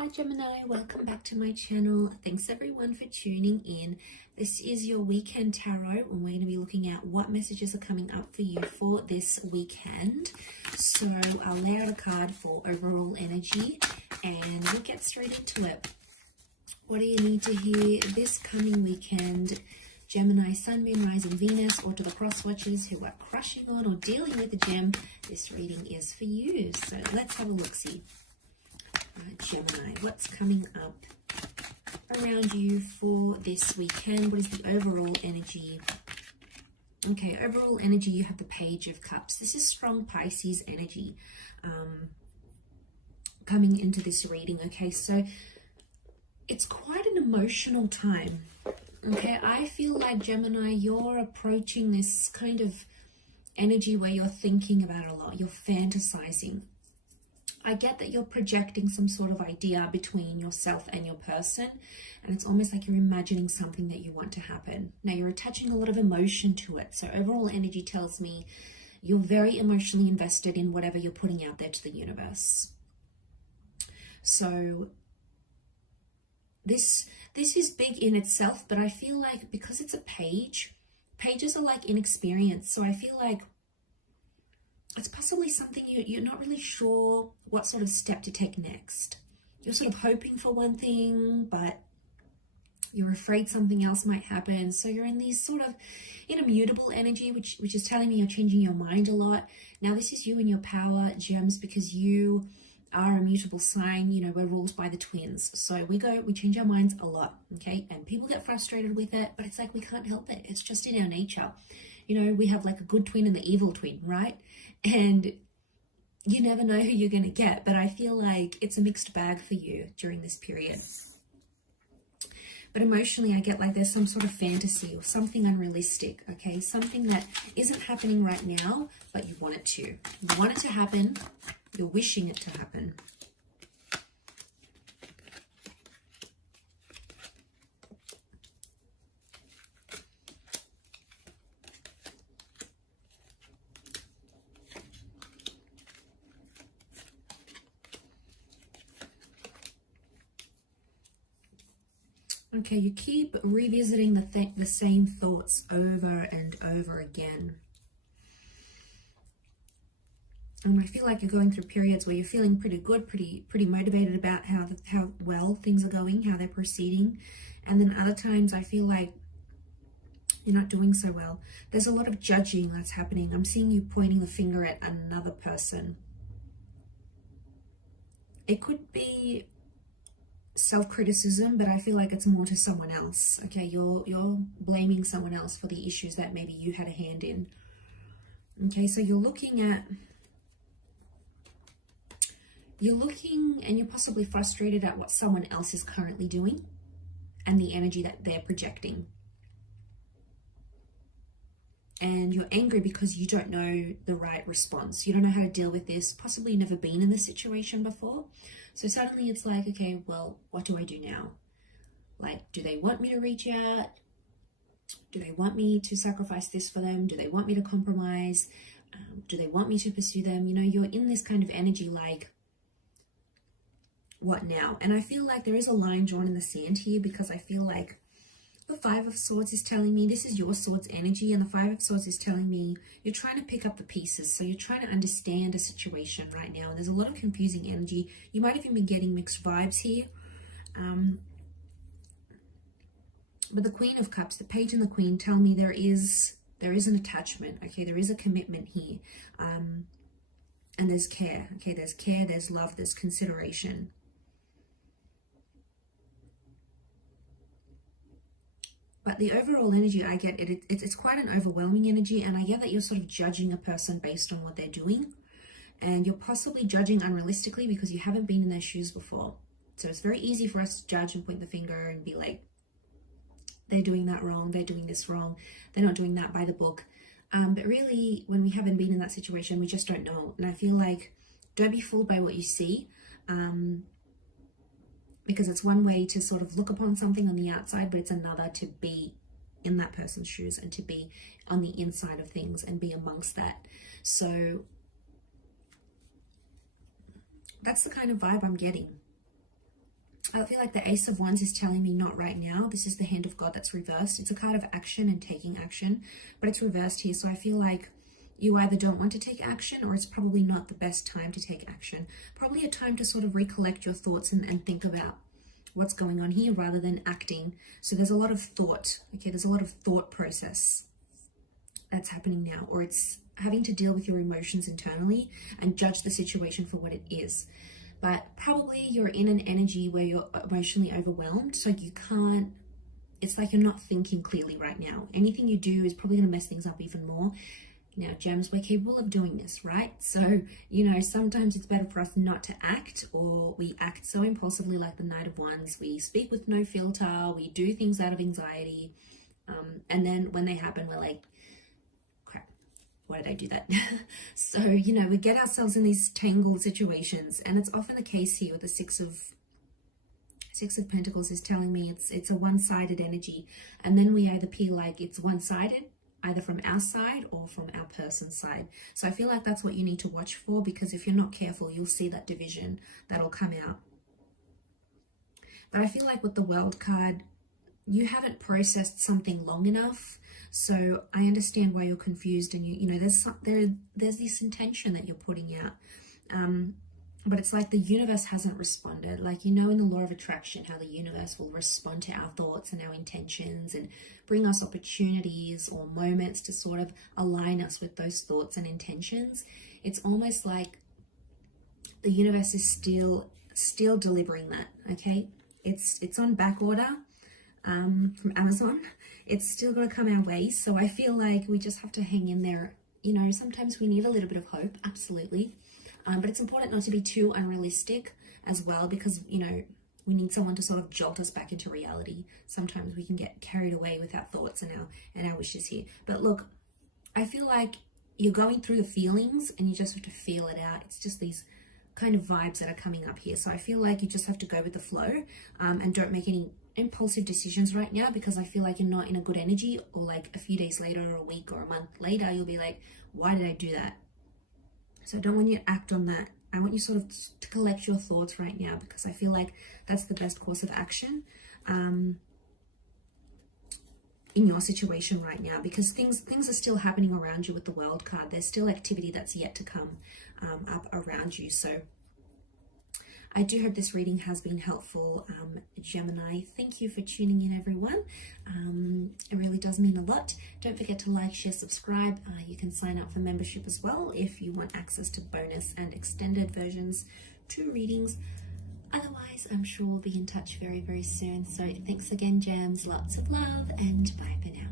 Hi Gemini, welcome back to my channel. Thanks everyone for tuning in. This is your weekend tarot and we're going to be looking at what messages are coming up for you for this weekend. So I'll lay out a card for overall energy and we'll get straight into it. What do you need to hear this coming weekend? Gemini, Sun, Moon, Rising, Venus, or to the cross watchers who are crushing on or dealing with the gem, this reading is for you. So let's have a look-see. Gemini, what's coming up around you for this weekend? What is the overall energy? Okay, overall energy, you have the Page of Cups. This is strong Pisces energy coming into this reading. Okay, so it's quite an emotional time. Okay, I feel like Gemini, you're approaching this kind of energy where you're thinking about it a lot. You're fantasizing. I get that you're projecting some sort of idea between yourself and your person, and it's almost like you're imagining something that you want to happen. Now, you're attaching a lot of emotion to it. So overall energy tells me you're very emotionally invested in whatever you're putting out there to the universe. So this is big in itself, but I feel like because it's a page, pages are like inexperienced. So I feel like it's possibly something you're not really sure what sort of step to take next. You're sort of hoping for one thing, but you're afraid something else might happen. So you're in these sort of immutable energy, which is telling me you're changing your mind a lot. Now, this is you and your power, gems, because you are a mutable sign. You know, we're ruled by the twins. So we change our minds a lot, okay? And people get frustrated with it, but it's like we can't help it. It's just in our nature. You know, we have like a good twin and the evil twin, right? And you never know who you're going to get, but I feel like it's a mixed bag for you during this period. But emotionally, I get like there's some sort of fantasy or something unrealistic, okay? Something that isn't happening right now, but you want it to. You want it to happen. You're wishing it to happen. Okay, you keep revisiting the same thoughts over and over again. And I feel like you're going through periods where you're feeling pretty good, pretty motivated about how well things are going, how they're proceeding. And then other times I feel like you're not doing so well. There's a lot of judging that's happening. I'm seeing you pointing the finger at another person. It could be self-criticism, but I feel like it's more to someone else. Okay, you're blaming someone else for the issues that maybe you had a hand in. Okay, so you're looking and you're possibly frustrated at what someone else is currently doing and the energy that they're projecting. And you're angry because you don't know the right response. You don't know how to deal with this. Possibly never been in this situation before. So suddenly it's like, okay, well, what do I do now? Like, do they want me to reach out? Do they want me to sacrifice this for them? Do they want me to compromise? Do they want me to pursue them? You know, you're in this kind of energy like, what now? And I feel like there is a line drawn in the sand here because I feel like the Five of Swords is telling me this is your Swords energy, and the Five of Swords is telling me you're trying to pick up the pieces. So you're trying to understand a situation right now, and there's a lot of confusing energy. You might even be getting mixed vibes here. But the Queen of Cups, the Page and the Queen tell me there is an attachment, okay? There is a commitment here. And there's care, okay? There's care, there's love, there's consideration. But the overall energy I get, it's quite an overwhelming energy, and I get that you're sort of judging a person based on what they're doing, and you're possibly judging unrealistically because you haven't been in their shoes before. So it's very easy for us to judge and point the finger and be like, they're doing that wrong, they're doing this wrong, they're not doing that by the book. But really, when we haven't been in that situation, we just don't know. And I feel like, don't be fooled by what you see. Because it's one way to sort of look upon something on the outside, but it's another to be in that person's shoes and to be on the inside of things and be amongst that. So that's the kind of vibe I'm getting. I feel like the Ace of Wands is telling me not right now. This is the Hand of God that's reversed. It's a card of action and taking action, but it's reversed here. So I feel like you either don't want to take action, or it's probably not the best time to take action. Probably a time to sort of recollect your thoughts and think about what's going on here rather than acting. So there's a lot of thought, okay? There's a lot of thought process that's happening now, or it's having to deal with your emotions internally and judge the situation for what it is. But probably you're in an energy where you're emotionally overwhelmed, so you can't, it's like you're not thinking clearly right now. Anything you do is probably going to mess things up even more. Now, gems, we're capable of doing this, right? So, you know, sometimes it's better for us not to act, or we act so impulsively like the Knight of Wands. We speak with no filter, we do things out of anxiety, and then when they happen, we're like, why did I do that? So, you know, we get ourselves in these tangled situations, and it's often the case here with the Six of Pentacles is telling me it's a one-sided energy, and then we either feel like it's one-sided, either from our side or from our person's side. So I feel like that's what you need to watch for, because if you're not careful, you'll see that division that'll come out. But I feel like with the World card, you haven't processed something long enough. So I understand why you're confused, and you know there's this intention that you're putting out, but it's like the universe hasn't responded. Like, you know, in the law of attraction, how the universe will respond to our thoughts and our intentions and bring us opportunities or moments to sort of align us with those thoughts and intentions. It's almost like the universe is still delivering that. Okay, it's on back order. From Amazon. It's still going to come our way, so I feel like we just have to hang in there. You know, sometimes we need a little bit of hope, absolutely, but it's important not to be too unrealistic as well, because, you know, we need someone to sort of jolt us back into reality. Sometimes we can get carried away with our thoughts and our wishes here. But look, I feel like you're going through the feelings and you just have to feel it out. It's just these kind of vibes that are coming up here. So I feel like you just have to go with the flow, and don't make any impulsive decisions right now, because I feel like you're not in a good energy, or like a few days later or a week or a month later, you'll be like, why did I do that? So I don't want you to act on that. I want you sort of to collect your thoughts right now, because I feel like that's the best course of action in your situation right now, because things are still happening around you with the World card. There's still activity that's yet to come up around you. So I do hope this reading has been helpful, Gemini. Thank you for tuning in, everyone. It really does mean a lot. Don't forget to like, share, subscribe. You can sign up for membership as well if you want access to bonus and extended versions to readings. Otherwise, I'm sure we'll be in touch very, very soon. So thanks again, gems. Lots of love, and bye for now.